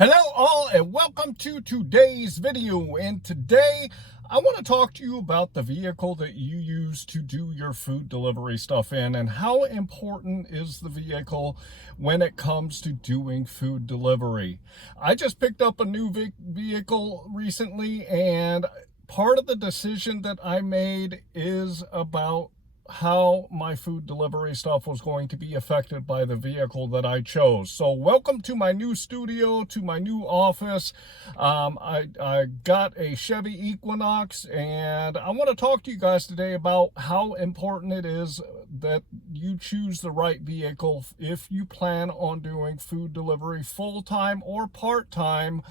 Hello all and welcome to today's video, and today I want to talk to you about the vehicle that you use to do your food delivery stuff in and how important is the vehicle when it comes to doing food delivery. I just picked up a new vehicle recently, and part of the decision that I made is about how my food delivery stuff was going to be affected by the vehicle that I chose. So welcome to my new studio, to my new office. I got a Chevy Equinox, and I want to talk to you guys today about how important it is that you choose the right vehicle if you plan on doing food delivery full-time or part-time,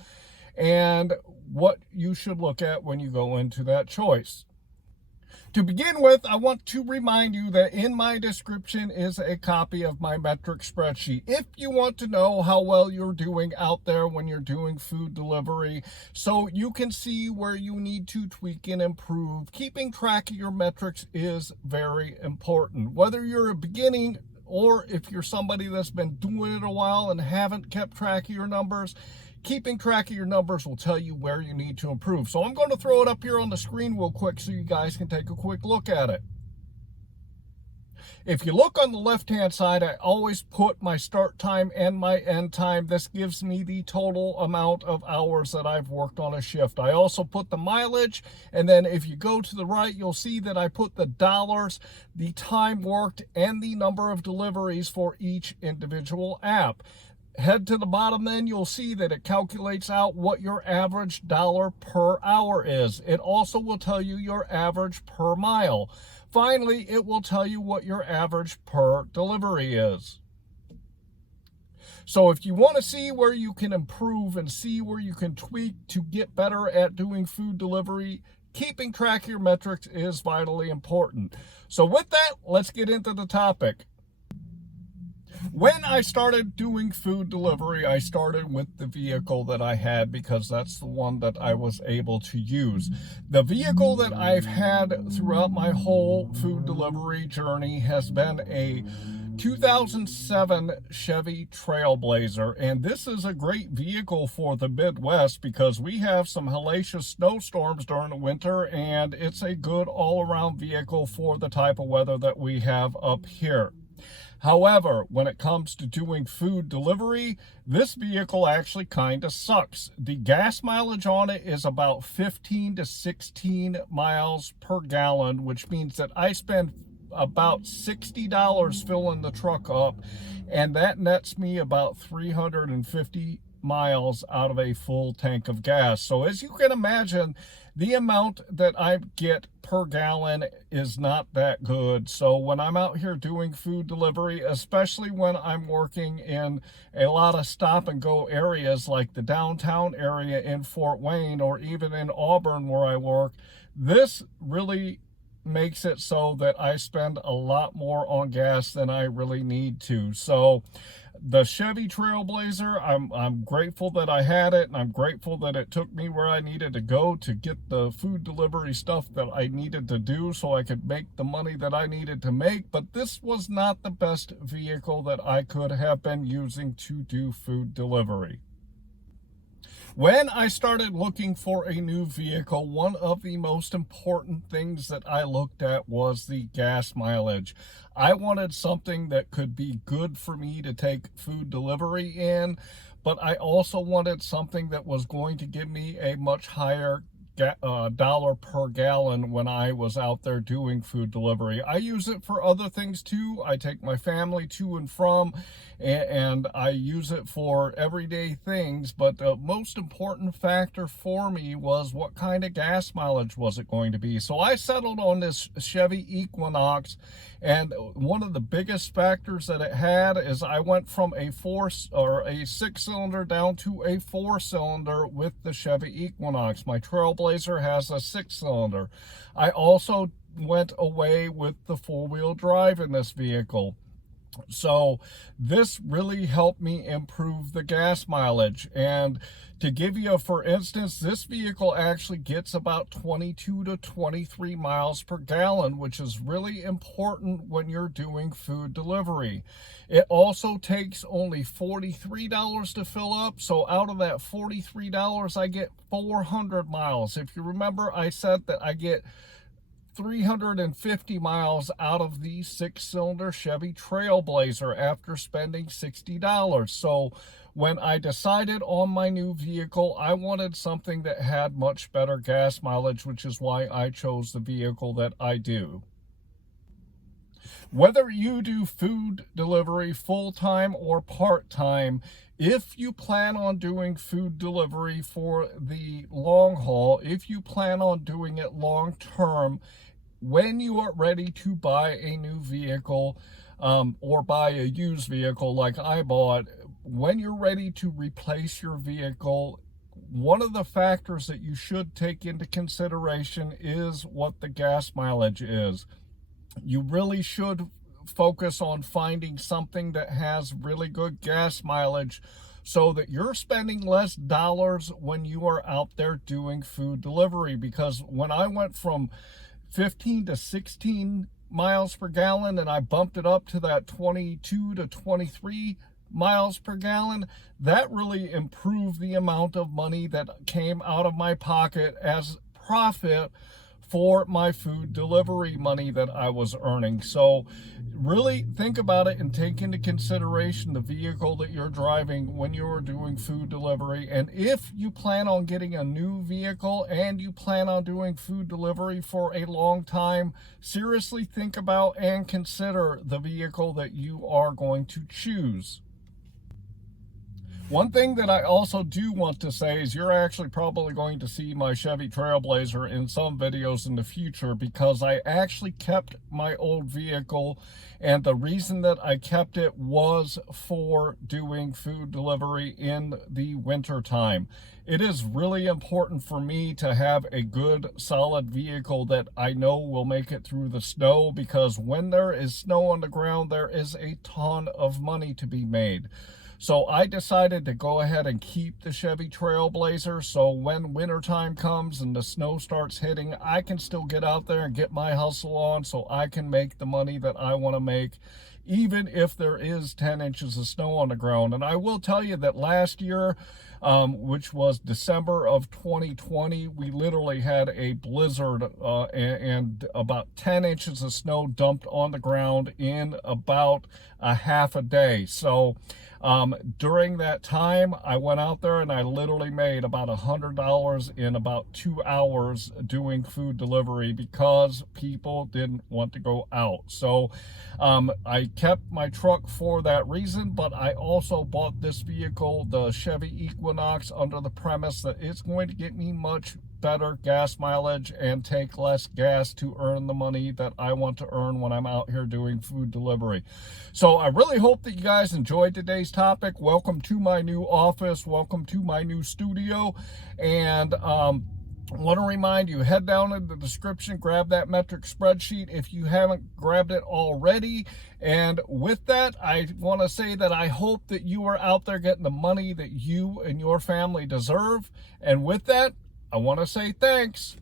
and what you should look at when you go into that choice. To begin with, I want to remind you that in my description is a copy of my metric spreadsheet. If you want to know how well you're doing out there when you're doing food delivery, so you can see where you need to tweak and improve, keeping track of your metrics is very important. Whether you're a beginning or if you're somebody that's been doing it a while and haven't kept track of your numbers, keeping track of your numbers will tell you where you need to improve. So I'm going to throw it up here on the screen real quick so you guys can take a quick look at it. If you look on the left-hand side, I always put my start time and my end time. This gives me the total amount of hours that I've worked on a shift. I also put the mileage, and then if you go to the right, you'll see that I put the dollars, the time worked, and the number of deliveries for each individual app. Head to the bottom, then you'll see that it calculates out what your average dollar per hour is. It also will tell you your average per mile. Finally, it will tell you what your average per delivery is. So if you want to see where you can improve and see where you can tweak to get better at doing food delivery, keeping track of your metrics is vitally important. So with that, let's get into the topic. When I started doing food delivery, I started with the vehicle that I had because that's the one that I was able to use. The vehicle that I've had throughout my whole food delivery journey has been a 2007 Chevy Trailblazer, and this is a great vehicle for the Midwest because we have some hellacious snowstorms during the winter, and it's a good all-around vehicle for the type of weather that we have up here. However, when it comes to doing food delivery, this vehicle actually kind of sucks. The gas mileage on it is about 15 to 16 miles per gallon, which means that I spend about $60 filling the truck up, and that nets me about 350 miles out of a full tank of gas. So as you can imagine, the amount that I get per gallon is not that good. So when I'm out here doing food delivery, especially when I'm working in a lot of stop and go areas like the downtown area in Fort Wayne or even in Auburn where I work, this really makes it so that I spend a lot more on gas than I really need to. So the Chevy Trailblazer, I'm grateful that I had it, and I'm grateful that it took me where I needed to go to get the food delivery stuff that I needed to do so I could make the money that I needed to make. But this was not the best vehicle that I could have been using to do food delivery. When I started looking for a new vehicle, one of the most important things that I looked at was the gas mileage. I wanted something that could be good for me to take food delivery in, but I also wanted something that was going to give me a much higher dollar per gallon when I was out there doing food delivery. I use it for other things too. I take my family to and from, and I use it for everyday things, but the most important factor for me was what kind of gas mileage was it going to be. So I settled on this Chevy Equinox, and one of the biggest factors that it had is I went from a 6-cylinder down to a 4-cylinder with the Chevy Equinox. My Trailblazer has a 6-cylinder. I also went away with the 4-wheel drive in this vehicle. So this really helped me improve the gas mileage. And to give you for instance, this vehicle actually gets about 22 to 23 miles per gallon, which is really important when you're doing food delivery. It also takes only $43 to fill up. So out of that $43, I get 400 miles. If you remember, I said that I get 350 miles out of the 6-cylinder Chevy Trailblazer after spending $60. So when I decided on my new vehicle, I wanted something that had much better gas mileage, which is why I chose the vehicle that I do. Whether you do food delivery full-time or part-time, if you plan on doing food delivery for the long haul, if you plan on doing it long-term, when you are ready to buy a new vehicle or buy a used vehicle like I bought, when you're ready to replace your vehicle, one of the factors that you should take into consideration is what the gas mileage is. You really should focus on finding something that has really good gas mileage so that you're spending less dollars when you are out there doing food delivery. Because when I went from 15 to 16 miles per gallon and I bumped it up to that 22 to 23 miles per gallon, that really improved the amount of money that came out of my pocket as profit for my food delivery money that I was earning. So really think about it and take into consideration the vehicle that you're driving when you're doing food delivery. And if you plan on getting a new vehicle and you plan on doing food delivery for a long time, seriously think about and consider the vehicle that you are going to choose. One thing that I also do want to say is you're actually probably going to see my Chevy Trailblazer in some videos in the future, because I actually kept my old vehicle, and the reason that I kept it was for doing food delivery in the winter time. It is really important for me to have a good, solid vehicle that I know will make it through the snow, because when there is snow on the ground, there is a ton of money to be made. So I decided to go ahead and keep the Chevy Trailblazer, so when wintertime comes and the snow starts hitting, I can still get out there and get my hustle on, so I can make the money that I want to make, even if there is 10 inches of snow on the ground. And I will tell you that last year, which was December of 2020, we literally had a blizzard and about 10 inches of snow dumped on the ground in about a half a day. So during that time, I went out there and I literally made about $100 in about 2 hours doing food delivery, because people didn't want to go out. So I kept my truck for that reason, but I also bought this vehicle, the Chevy Equinox, under the premise that it's going to get me much better gas mileage and take less gas to earn the money that I want to earn when I'm out here doing food delivery. So I really hope that you guys enjoyed today's topic. Welcome to my new office. Welcome to my new studio. And I want to remind you, head down in the description, grab that metric spreadsheet if you haven't grabbed it already. And with that, I want to say that I hope that you are out there getting the money that you and your family deserve. And with that, I want to say thanks.